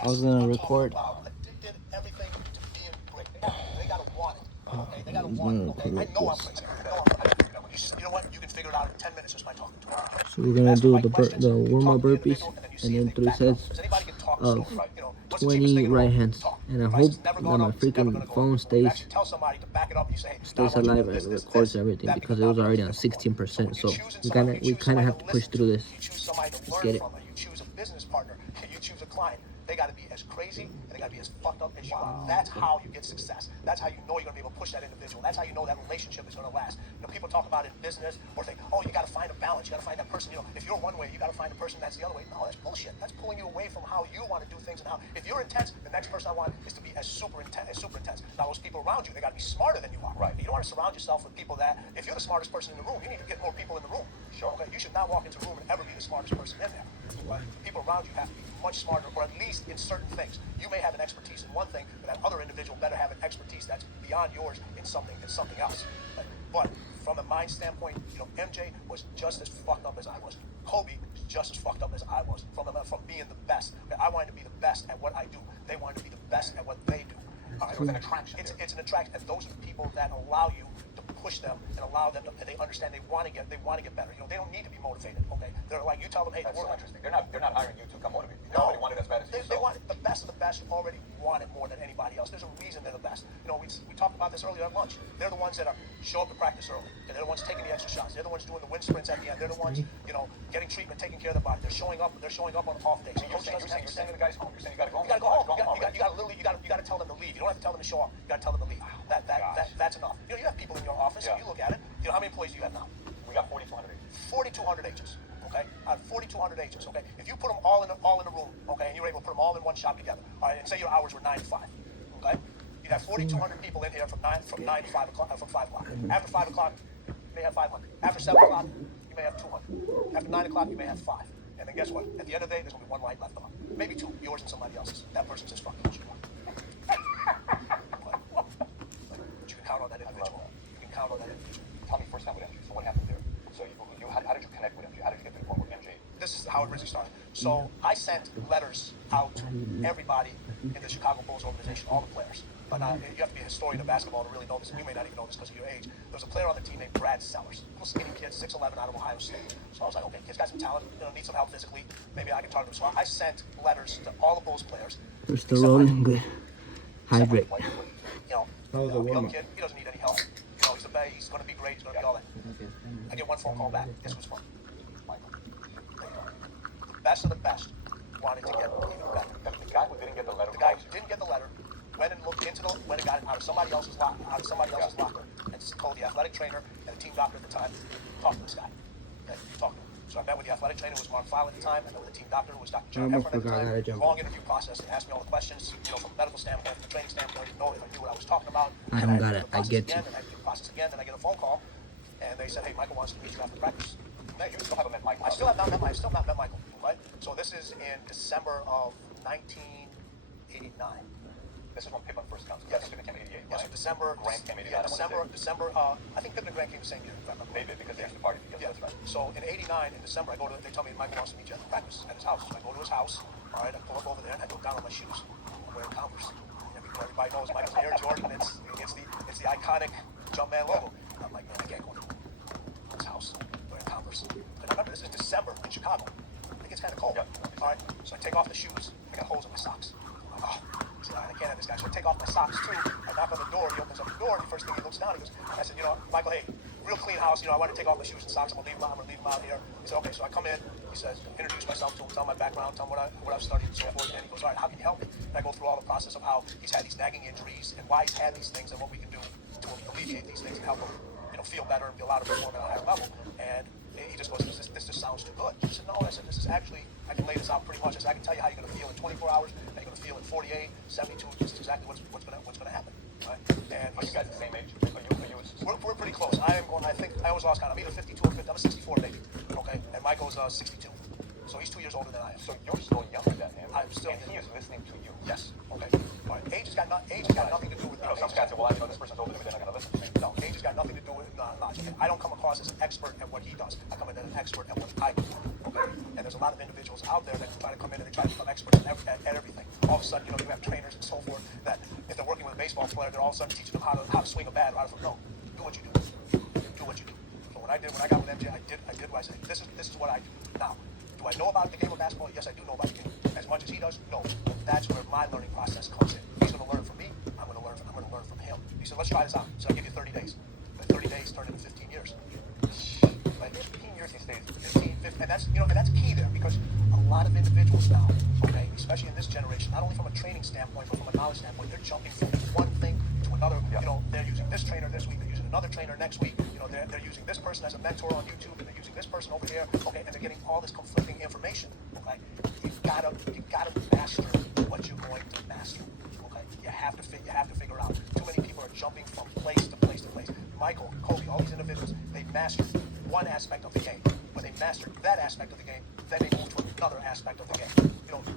I was gonna record. Addicted everything to being great. They gotta want it. Okay, they gotta I'm want it. gonna Okay, record I like know I'm this. crazy. I know I'm crazy. You know what? You can figure it out in 10 minutes just by talking to them. So we're gonna Ask the do right questions. the You warm talk up to the burpees, individual, and then you and see if then they 3 back it up. sets Because anybody can talk a of story, right? You know, what's the cheapest 20 thing in the right world? hands. Talk. And I Price hope is never that going my up. It's never freaking going to go up. phone When you actually tell somebody to back it up, you say, hey, now I stays want you to alive do and this, this, records this. everything That because becomes it was obvious. already on That's important. So 16%. when you're So choosing we somebody, kind when of you we choose kind of somebody have to to push listen to, through this. you choose somebody to Let's learn get it. from, or you choose a business partner, you choose a client, they got to be as crazy and they got to be as fucked up as you are. That's how you get success. That's how you know you're going to be able to push that individual. That's how you know that relationship is going to last. You know, people talk about in business or think, oh, you got to find a balance. You got to find that person. You know, if you're one way, you got to find a person that's the other way. No, that's bullshit. That's pulling you away from how you want to do things and how. If you're intense, the next person I want is to be as super intense. Now, those people around you, they got to be smarter than you are. Right. You don't want to surround yourself with people that, if you're the smartest person in the room, you need to get more people in the room. Sure. Okay. You should not walk into a room and ever be the smartest person in there. Right? The people around you have to be much smarter, or at least in certain things. You may have an expertise in one thing, but that other individual better have an expertise that's beyond yours in something else. Right? But from a mind standpoint, you know, MJ was just as fucked up as I was. Kobe was just as fucked up as I was from being the best. Okay? I wanted to be the best at what I do. They wanted to be the best at what they do. All right? So it's an attraction. It's an attraction, and those are the people that allow you to push them and allow them to. And they understand they want to get better. You know, they don't need to be motivated. Okay, they're like you tell them, hey, that's so interesting. They're not hiring you to come motivate. They already want it as bad as you. They want it, the best of the best. Already want it more than anybody else. There's a reason they're the best. You know, we talked about this earlier at lunch. They're the ones that are show up to practice early. And they're the ones taking the extra shots. They're the ones doing the wind sprints at the end. They're the ones, you know, getting treatment, taking care of their body. They're showing up. They're showing up on off days. So you're sending the guys home. You're saying you got to go home. You got to go home. You got to literally. You got to tell them to leave. You don't have to tell them to show up. You got to tell them to leave. That's enough. You know, you have people in your office. Yeah. And you look at it. You know, how many employees do you have now? We got 4,200 agents. 4,200 agents. Okay, 4,200 agents. Okay, if you put them all in a room, okay, and you were able to put them all in one shop together, all right, and say your hours were 9 to 5, okay, you'd have 4,200 people in here from 9 to 5 o'clock, from 5 o'clock. After 5 o'clock, you may have 500. After 7 o'clock, you may have 200. After 9 o'clock, you may have 5. And then guess what? At the end of the day, there's gonna be one light left on. Maybe two, yours and somebody else's. That person's just fucking miserable. But you can count on that individual. You can count on that individual. Tell me first time with MJ. So what happened there? So how did you connect with MJ? How did you get to the point with MJ? This is how it originally started. So I sent letters out to everybody in the Chicago Bulls organization, all the players. But you have to be a historian of basketball to really know this, and you may not even know this because of your age. There was a player on the team named Brad Sellers, little skinny kid, 6'11", out of Ohio State. So I was like, okay, kid's got some talent, you know, needs some help physically. Maybe I can talk to him. So I sent letters to all the Bulls players. We're still rolling. Good. Hydrate. You know, young kid, he doesn't need any help. You know, he's the best. He's going to be great. He's going to be all that. I get one phone call back. Guess who's from? Michael. There you go. The best of the best wanted to get even better. The guy who didn't get the letter. The guy who didn't get the letter went and looked into went and got it out of somebody else's locker, and told the athletic trainer and the team doctor at the time, talk to this guy. Okay, talk to him. So I met with the athletic trainer, who was Mark Fowle at the time. I met with the team doctor, who was Dr. John Heffron at the time. Long interview process. They asked me all the questions, you know, from a medical standpoint, from a training standpoint, to know if I knew what I was talking about. I don't got it. I get you. And I do the process again, then I get a phone call, and they said, hey, Michael wants to meet you after practice. No, you still haven't met Michael. I still have not met Michael, right? So this is in December of 1989. This is when Pippen first comes. Yes, Pippen came in 88. Yes, right? December. Grant came in 89. Yeah, December. I think Pippen and Grant came the same year. Maybe because they actually partied together. Yeah, that's right. So in '89, in December, they tell me Michael wants to meet you at practice at his house. So I go to his house. All right, I pull up over there and I go down on my shoes. I'm wearing Converse. Everybody knows Michael's Air Jordan. It's the iconic Jumpman logo. And I'm like, man, I can't go to his house wearing Converse. And I remember this is December in Chicago. I think it's kind of cold. Yep. All right, so I take off the shoes. I got holes in my socks. I'm like, oh. I can't have this guy. So I take off my socks too. I knock on the door. He opens up the door. And the first thing he looks down, he goes, I said, you know, Michael, hey, real clean house. You know, I want to take off my shoes and socks. I'm going to leave them out here. He said, okay. So I come in. He says, introduce myself to him, tell him my background, tell him what I've studied and so forth. And he goes, all right, how can you help me? And I go through all the process of how he's had these nagging injuries and why he's had these things and what we can do to alleviate these things and help him, you know, feel better and be allowed to perform at a higher level. And he just goes, this just sounds too good. I said, no. I said, this is actually, I can lay this out pretty much. I said, I can tell you how you're going to feel in 24 hours, how you're going to feel in 48, 72. This is exactly what's going to happen. Right? And are you guys the same age? We're pretty close. I think I always lost count. I'm either 52 or 50. I'm a 64 baby. Okay, and Michael's 62. So he's 2 years older than I am. So you're still younger than him. I'm still. And he is listening to you. Yes. Okay. All right. Age has got nothing to do with. Some guys say, well, I know this person's older than me, they're not going to listen to me. No, age has got nothing to do with knowledge. I don't come across as an expert at what he does. I come in as an expert at what I do. Okay. And there's a lot of individuals out there that try to come in and they try to become experts at everything. All of a sudden, you have trainers and so forth that if they're working with a baseball player, they're all of a sudden teaching them how to swing a bat. No, do what you do. Do what you do. So when I got with MJ, I did what I said. This is what I do. Now, do I know about the game of basketball? Yes, I do know about the game. As much as he does? No. That's where my learning process comes in. He's going to learn from me. I'm going to learn from him. He said, let's try this out. So I give you 30 days. The 30 days turned into 15 years. Like 15 years he stays. 15, and that's key there because a lot of individuals now, okay, especially in this generation, not only from a training standpoint, but from a knowledge standpoint, they're jumping from one thing to another. They're using this trainer this week, they're using another trainer next week. They're using this person as a mentor on YouTube, and they're using this person over here. Okay, and they're getting all this conflicting information. Okay, you gotta master what you're going to master. Okay, you have to figure out. Too many people are jumping from place to place to place. Michael, Kobe, all these individuals, they mastered one aspect of the game. When they mastered that aspect of the game, then they move to another aspect of the game.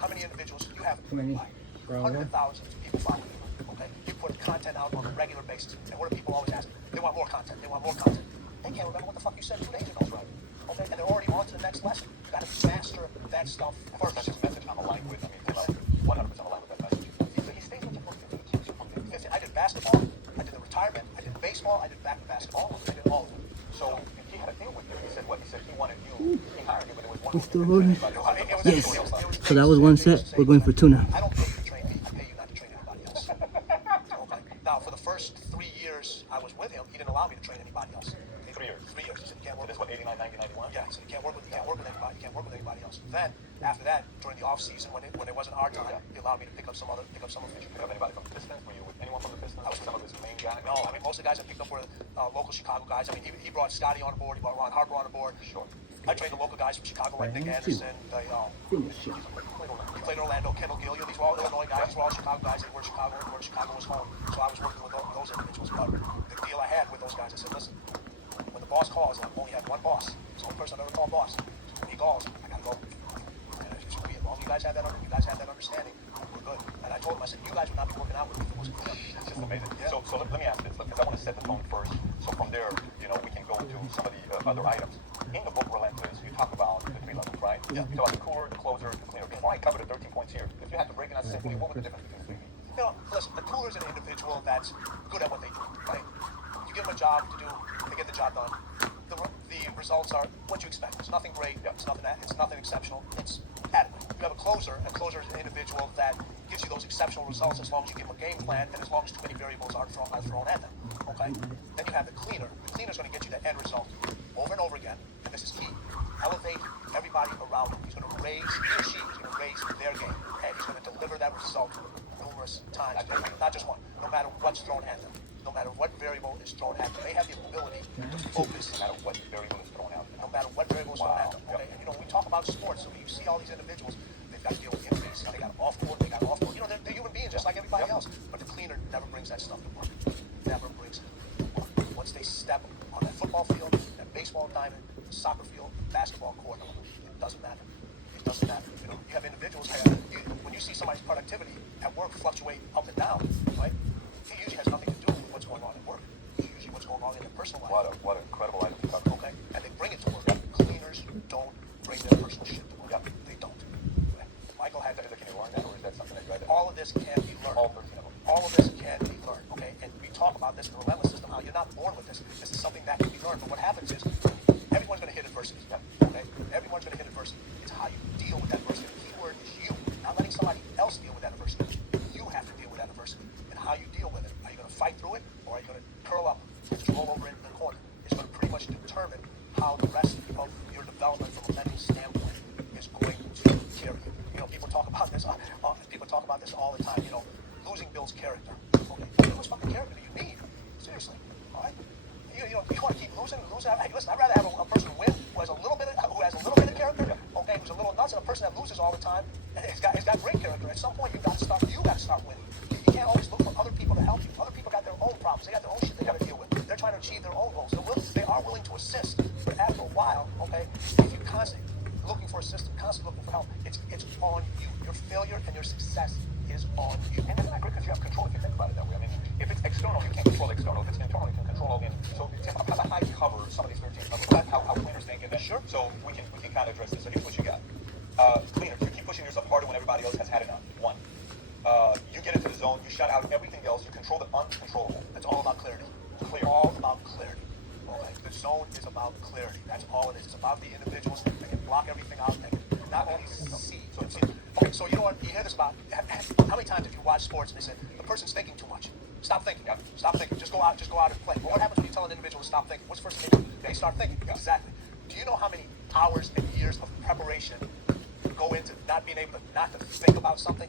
How many individuals you have? How many? Hundreds of thousands of people following you. Okay, you put content out on a regular basis, and what do people always ask? They want more content. They want more content. They can't remember what the fuck you said 2 days ago, right? Okay, and they're already on to the next lesson. You got to master that stuff first. That's his message. I'm aligned with. 100% aligned with that message. He stays with you for 15 years. I did basketball. I did the retirement. I did baseball. I did basketball. I did all of them. So he had a deal with you. He said what? He said he wanted you. He hired you, but it was one. We're still rolling. Yes. Yes. So that was one set. We're going for two now. I don't pay you to train me. I pay you not to train anybody else. Okay. Now, for the first 3 years I was with him, he didn't allow me to train anybody else. 3 years. 3 years. He said you can't work. This was 89, 90, 91. Yeah. He said you can't work with anybody. You can't work with anybody else. Then after that, during the off season when it wasn't our time, he allowed me to pick up some officials. Pick up anybody from the Pistons? Were you with anyone from the Pistons? I was some of his main guys. No, I mean most of the guys I picked up were local Chicago guys. I mean he brought Scotty on board. He brought Ron Harper on board. Sure. I trained the local guys from Chicago like Nick Anderson. He played Orlando, Kendall Gilliam. These were all Illinois guys. These were all Chicago guys. They were Chicago was home. So I was working with those individuals. But the deal I had with those guys, I said, listen, when the boss calls, and I've only had one boss. It's the only person I've ever called boss. So when he calls, I gotta go. And as long as you guys have that understanding, we're good. And I told him, I said, you guys would not be working out with me if it wasn't for them. That's just amazing. Yeah. So let me ask this, because I want to set the tone first. So from there, we can go to some of the other items. In the book Relentless, you talk about the 3 levels, right? Yeah. You talk about the cooler, the closer, the cleaner. Before I cover the 13 points here, if you had to break it out simply, what was the difference between the 3? Listen, the cooler is an individual that's good at what they do, right? You give them a job to do, they get the job done. The results are what you expect. It's nothing great, it's nothing exceptional, it's adequate. You have a closer is an individual that gives you those exceptional results as long as you give them a game plan and as long as too many variables are thrown at them. Okay? Then you have the cleaner. The cleaner is going to get you the end result over and over again, and this is key. Elevate everybody around him. He or she is going to raise their game, and he's going to deliver that result numerous times, not just one, no matter what's thrown at them. No matter what variable is thrown at them, they have the ability to focus. No matter what variable is thrown out. No matter what variable is thrown at them. Okay? And we talk about sports, so you see all these individuals, they've got to deal with injuries, they got off court, they got off court. They're human beings just like everybody else. But the cleaner never brings that stuff to work. Never brings it to work. Once they step on that football field, that baseball diamond, the soccer field, the basketball court, it doesn't matter. It doesn't matter. You have individuals when you see somebody's productivity at work fluctuate up and down, right? It usually has nothing to do with what's going on at work. It's usually what's going on in their personal life. What an incredible item to cover. Okay? And they bring it to work. Cleaners don't bring their personal shit to work. They don't. Okay? Michael had that. Can you learn that, or is that something that you had to... All of this can be learned. All 13 of them. All of this can be learned. Okay? And we talk about this in the Relentless system, how you're not born with this. This is something that can be learned. But what happens is everyone's going to hit adversity. Okay? Everyone's going to hit adversity. It's how you deal with that adversity. The key word is you. Not letting somebody else deal with that adversity. You have to deal with that adversity. And how you deal with it. Are you going to fight through it, or are you going to curl up and just roll over into the corner? It's going to pretty much determine how the rest of your development from a mental standpoint is going to carry you. People talk about this. People talk about this all the time. Losing builds character. Okay, how much fucking character do you need? Seriously, all right? You want to keep losing. Hey, listen, I'd rather have a person win who has a little bit of character. Okay, who's a little nuts, and a person that loses all the time and it's got great character. At some point, you got to start winning. You can't always look for other people to help you. Other people got their own problems. They got their own shit they got to deal with. They're trying to achieve their own goals. They are willing to assist, but after a while, okay, if you constantly, looking for assistance, constantly looking for help. It's on you. Your failure and your success is on you. And isn't that great because you have control if you think about it that way? I mean, if it's external, you can't control the external. If it's internal, you can control all the internal. So Tim, I'm going to high cover some of these routines. That's how cleaners think. And then, Sure. So we can kind of address this. So here's what you got. Cleaners, you keep pushing yourself harder when everybody else has had enough. One. You get into the zone, you shut out everything else, you control the uncontrollable. It's all about clarity. Clear. All about clarity. Okay? The zone is about clarity. That's all it is. It's about the individuals that can block everything out, that can not only see. So you know what? You hear this about how many times have you watched sports and they say the person's thinking too much? Stop thinking. Yeah. Stop thinking. Just go out and play. But what happens when you tell an individual to stop thinking? What's the first thing they do? They start thinking. Yeah. Exactly. Do you know how many hours and years of preparation go into not being able to not to think about something?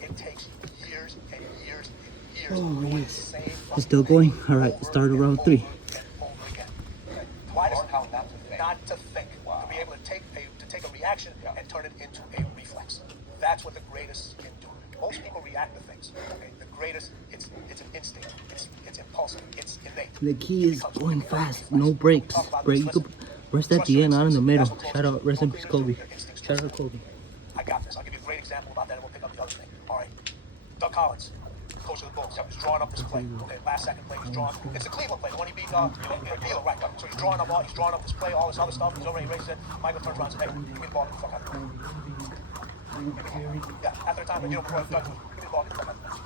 It takes years and years and years. Oh, of doing yes. the same It's still going. All right, over start and around over 3. and over again. Okay? Why does Learn how not to think. not to think? Wow. To be able to take a reaction and turn it into a reflex. That's what the greatest can do. Most people react to things. Okay? The greatest, it's an instinct. It's impulsive. It's innate. The key is It becomes going a fast, reflex. no breaks. Talk about Break. this. You could Listen. rest at Trust the your end, not in the instincts. middle. That's what Shout out, rest in peace, Kobe. Your instincts Shout trust out, Kobe. I got this. I'll give you a great example about that, and we'll pick up the other thing. All right. Doug Collins, coach of the Bulls, was drawing up this play. Okay, last second play, he's drawing. It's the Cleveland play, the one he beat Beal, right? So he's drawing up this play, all this other stuff. He's already raised it. Michael turns around and says, "Hey, give me the ball, get the fuck out of here." Yeah, after the time, before it's done, give me the ball, get the fuck out of here.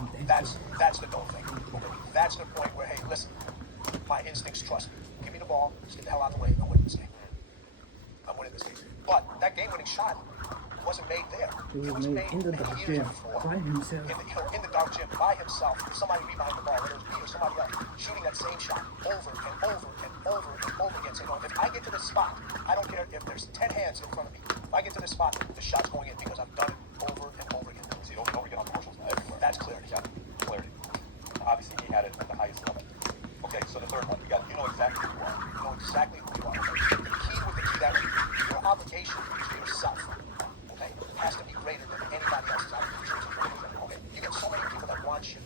Okay. That's the dope thing. Okay. That's the point where, hey, listen, my instincts trust me. Give me the ball, just get the hell out of the way. I'm winning this game. I'm winning this game. But that game-winning shot wasn't made there. It was made in the dark years gym before. by himself. In the dark gym by himself. With somebody behind the ball, whether it was me or somebody else, shooting that same shot over and over and over and over again. Saying, if I get to this spot, I don't care if there's 10 hands in front of me. If I get to this spot, the shot's going in because I've done it over and over again. See, over and over again on commercials everywhere. That's clarity. Yeah, clarity. Obviously, he had it at the highest level. Okay, so the third one, you know exactly who you are. You know exactly who you are. The key that your obligation to yourself, okay, has to be greater than anybody else's obligation. Okay, you get so many people that want you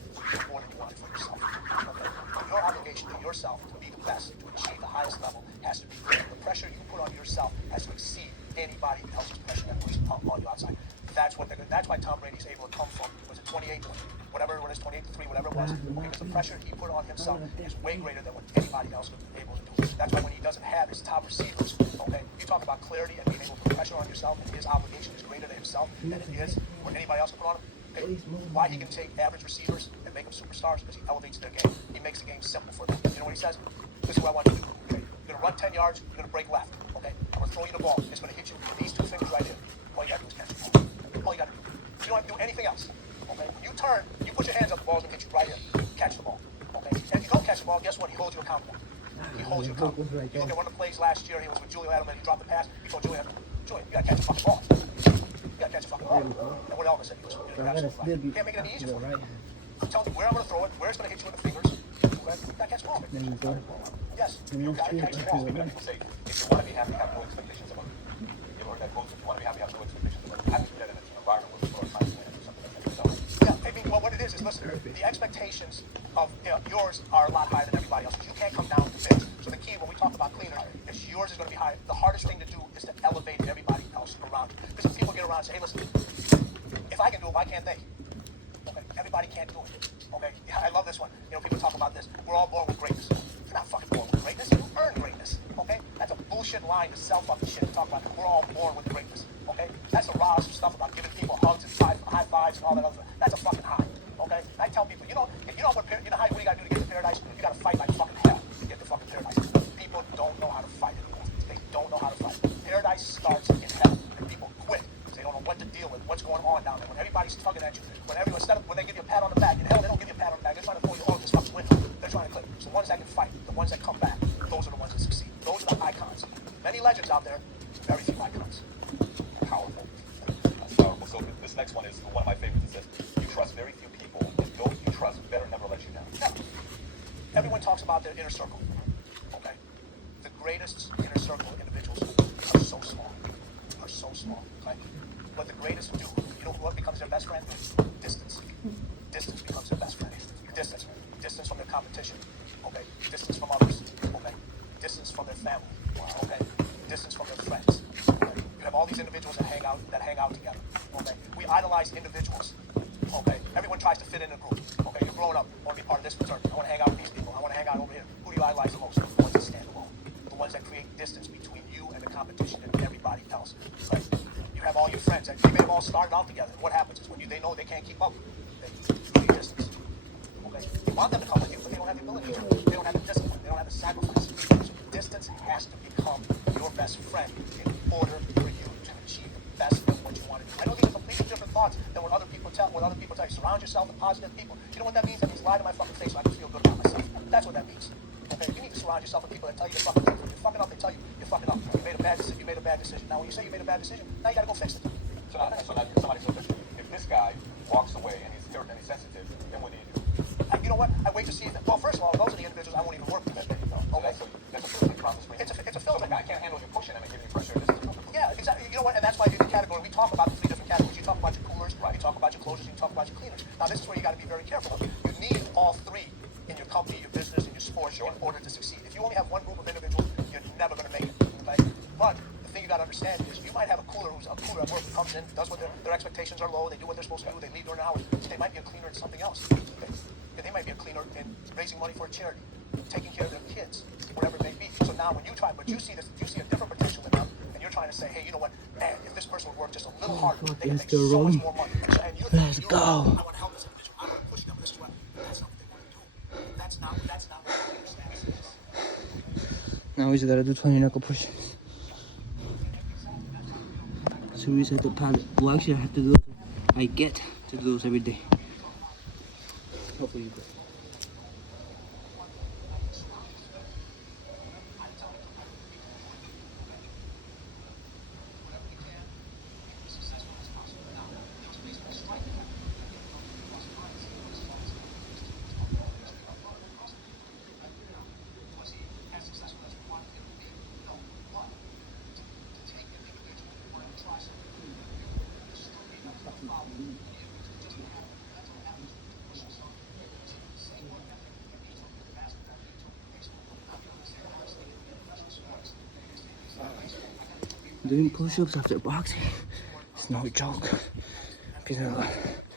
more than you want it for yourself. Okay, but your obligation to yourself to be the best, to achieve the highest level, has to be greater. The pressure you put on yourself has to exceed anybody else's pressure that puts on you outside. That's why Tom Brady's able to come from, was it 28, whatever it is, 28-3, whatever it was, because the pressure he put on himself is way greater than what anybody else was able to do. That's why when he doesn't have his top receivers, okay, you talk about clarity and being able to put pressure on yourself, and his obligation is greater to himself than it is what anybody else can put on him. Okay, why he can take average receivers and make them superstars? Because he elevates their game. He makes the game simple for them. You know what he says? This is what I want you to do. Okay, you're gonna run 10 yards. You're gonna break left. Okay, I'm gonna throw you the ball. It's gonna hit you with these two fingers right here. All you gotta do is catch the ball. All you gotta do. You don't have to do anything else. Okay, when you turn, you put your hands up, the ball's gonna hit you right here. Catch the ball. Okay, and if you don't catch the ball, guess what? He holds you accountable. He holds you accountable. You look at one of the plays last year. He was with Julian Edelman. He dropped the pass. He told Julian, you gotta catch the fucking ball. You gotta catch the fucking ball. And what Elvis said, he was absolutely right. You can't make it any easier for you. I'm telling you where I'm gonna throw it, where it's gonna hit you with the fingers. Okay, you gotta catch the ball. Yes, you gotta catch the ball. People say, if you want to be happy, have no expectations of others. You heard that quote? If you want to be happy, have no expectations of others. How do you do that in a team environment where people are trying to win and do something like that? Yeah, I mean, well, what it is listen, the expectations of yours are a lot higher than everybody else's. You can't come down to things. So the key when we talk about cleaners is yours is going to be higher. The hardest thing to do is to elevate everybody else around you. Because if people get around and say, hey, listen, if I can do it, why can't they? Okay, everybody can't do it. Okay, I love this one. You know, people talk about this. We're all born with greatness. You're not fucking born with greatness. You earn greatness. Okay, that's a bullshit line to sell fucking shit to talk about. We're all born with greatness. Okay, that's the raw stuff about giving people hugs and high fives and all that other stuff. That's a fucking high. Okay, I tell people, if you know what you gotta do to get to paradise? You gotta fight like fucking hell to get to fucking paradise. People don't know how to fight anymore. They don't know how to fight. Paradise starts in hell, and people quit. They don't know what to deal with, what's going on down there. When everybody's tugging at you, when they give you a pat on the back, in hell they don't give you a pat on the back. They're trying to throw you off this fucking window. They're trying to clip. So the ones that can fight, the ones that come back, those are the ones that succeed. Those are the icons. Many legends out there, very few icons. Powerful. That's powerful. So this next one is one of my favorites. It says, you trust very few people, and those you trust better never let you down. Yeah. Everyone talks about their inner circle. Okay? The greatest inner circle individuals are so small. Are so small. Okay? What the greatest do, you know what becomes their best friend? Distance. Distance becomes their best friend. Distance. Distance from their competition. Okay? Distance from others. Okay? Distance from their family. Okay? individuals that hang out together. Okay, we idolize individuals. Okay, everyone tries to fit in a group. Okay, you're growing up, I want to be part of this fraternity. I want to hang out with these people. I want to hang out over here. Who do you idolize the most? The ones that stand alone. The ones that create distance between you and the competition and everybody else. Right? You have all your friends. They may have all started out together. What happens is when they know they can't keep up, they create distance. Okay, you want them to come with you, but they don't have the ability to. They don't have the discipline. They don't have the sacrifice. So distance has to become your best friend in order for you to achieve the best of what you want to do. I know these are completely different thoughts than what other people tell you. Surround yourself with positive people. You know what that means? That means lie to my fucking face so I can feel good about myself. That's what that means. Okay, you need to surround yourself with people that tell you you're fucking up. When you're fucking up, they tell you you're fucking up. You made a bad decision. You made a bad decision. Now, when you say you made a bad decision, now you gotta go fix it. So now somebody says, if this guy walks away and he's hurt and he's sensitive, then what do you do? You know what? I wait to see that. Well, first of all, those are the individuals I won't even work with. Okay, So that's a filter across the screen. it's a So filter. the guy can't handle you pushing him and giving you pressure. This is a filter. Yeah, exactly. You know what? And that's why in the category we talk about the 3 different categories. You talk about your coolers, you talk about your closers, you talk about your cleaners. Now, this is where you got to be very careful. You need all 3 in your company, your business, and your sports in order to succeed. If you only have one group of individuals, you're never going to make it. Okay? But the thing you got to understand is you might have a cooler who's a cooler at work who comes in, does what their expectations are low, they do what they're supposed to do, they leave during hours. They might be a cleaner in something else. Okay? And they might be a cleaner in raising money for a charity, taking care of their kids, whatever it may be. So now when you try, but you see a different potential in them, and you're trying to say, hey, you know what, man, if this person would work just a little harder, they can make still so much rolling. more money. And Let's go. I want to help this individual. I want to push them. This is what. That's not what they want to do. That's not what their status is. Now we just gotta do 20 knuckle pushes. So we reset the pallet. Well, actually, I have to do. I get to do those every day. Hopefully, you do. Doing push-ups after boxing, it's no joke. Peace out.